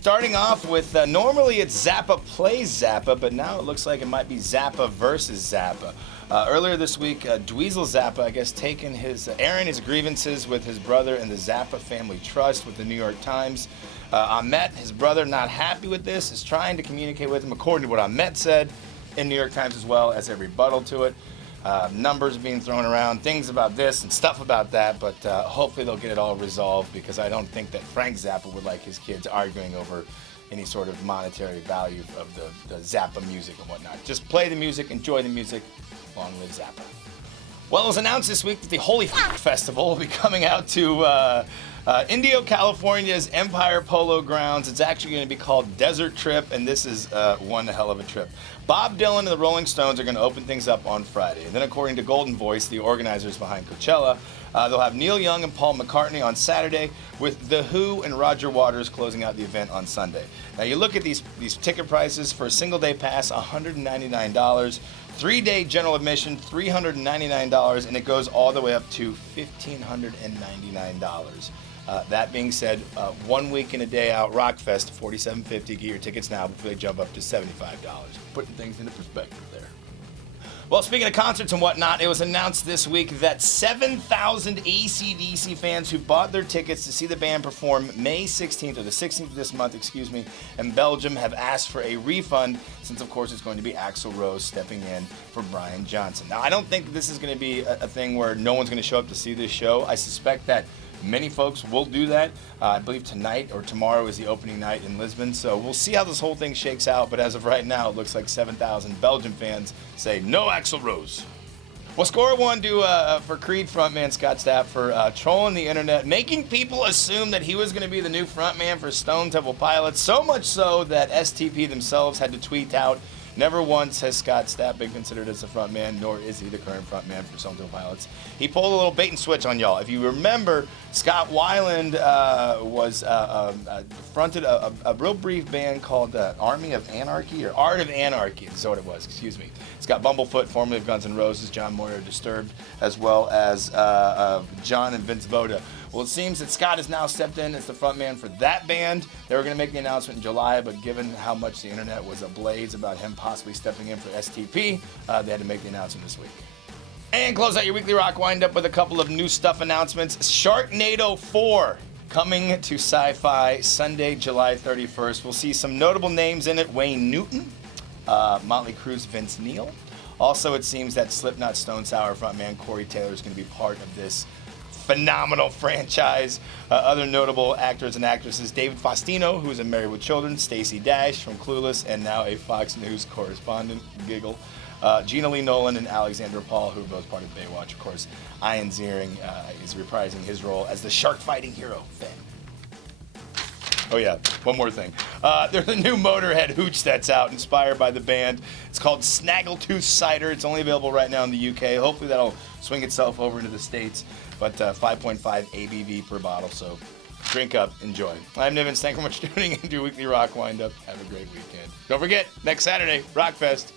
Starting off with, normally it's Zappa plays Zappa, but now it looks like it might be Zappa versus Zappa. Earlier this week, Dweezil Zappa, I guess, airing his grievances with his brother and the Zappa Family Trust with the New York Times. Ahmet, his brother, not happy with this, is trying to communicate with him, according to what Ahmet said in New York Times as well as a rebuttal to it. Numbers being thrown around, things about this and stuff about that, but hopefully they'll get it all resolved, because I don't think that Frank Zappa would like his kids arguing over any sort of monetary value of the Zappa music and whatnot. Just play the music, enjoy the music, long live Zappa. Well, it was announced this week that the Holy Festival will be coming out to Indio, California's Empire Polo Grounds. It's actually going to be called Desert Trip, and this is one hell of a trip. Bob Dylan and the Rolling Stones are going to open things up on Friday. And then, according to Golden Voice, the organizers behind Coachella, they'll have Neil Young and Paul McCartney on Saturday, with The Who and Roger Waters closing out the event on Sunday. Now, you look at these ticket prices. For a single-day pass, $199. 3-day general admission, $399, and it goes all the way up to $1,599. That being said, 1 week and a day out, Rockfest, $47.50. Get your tickets now before they jump up to $75. Putting things into perspective there. Well, speaking of concerts and whatnot, it was announced this week that 7,000 AC/DC fans who bought their tickets to see the band perform May 16th, or the 16th of this month, in Belgium have asked for a refund, since, of course, it's going to be Axl Rose stepping in for Brian Johnson. Now, I don't think this is going to be a thing where no one's going to show up to see this show. I suspect that many folks will do that. I believe tonight or tomorrow is the opening night in Lisbon, so we'll see how this whole thing shakes out, but as of right now, it looks like 7,000 Belgian fans say no Axl Rose. Well, score one for Creed frontman Scott Stapp for trolling the internet, making people assume that he was going to be the new frontman for Stone Temple Pilots, so much so that STP themselves had to tweet out, never once has Scott Stapp been considered as the frontman, nor is he the current frontman for Stone Temple Pilots. He pulled a little bait and switch on y'all. If you remember, Scott Weiland fronted a real brief band called Army of Anarchy, or Art of Anarchy, is what it was, excuse me. It's got Bumblefoot, formerly of Guns N' Roses, John Moyer, Disturbed, as well as John and Vince Voda. Well, it seems that Scott has now stepped in as the frontman for that band. They were going to make the announcement in July, but given how much the internet was ablaze about him possibly stepping in for STP, they had to make the announcement this week. And close out your weekly rock wind-up with a couple of new stuff announcements. Sharknado 4 coming to Sci-Fi Sunday, July 31st. We'll see some notable names in it. Wayne Newton, Motley Crue's Vince Neil. Also, it seems that Slipknot Stone Sour frontman Corey Taylor is going to be part of this phenomenal franchise. Other notable actors and actresses: David Faustino, who is in Married with Children; Stacey Dash from Clueless, and now a Fox News correspondent, Giggle; Gina Lee Nolan and Alexandra Paul, who are both part of Baywatch. Of course, Ian Ziering is reprising his role as the shark-fighting hero, Finn. Oh yeah, one more thing. There's a new Motorhead hooch that's out, inspired by the band. It's called Snaggletooth Cider. It's only available right now in the UK. Hopefully that'll swing itself over into the States. But 5.5 ABV per bottle, so drink up, enjoy. I'm Nivens. Thank you very much for tuning into your weekly rock wind-up. Have a great weekend. Don't forget, next Saturday, Rockfest.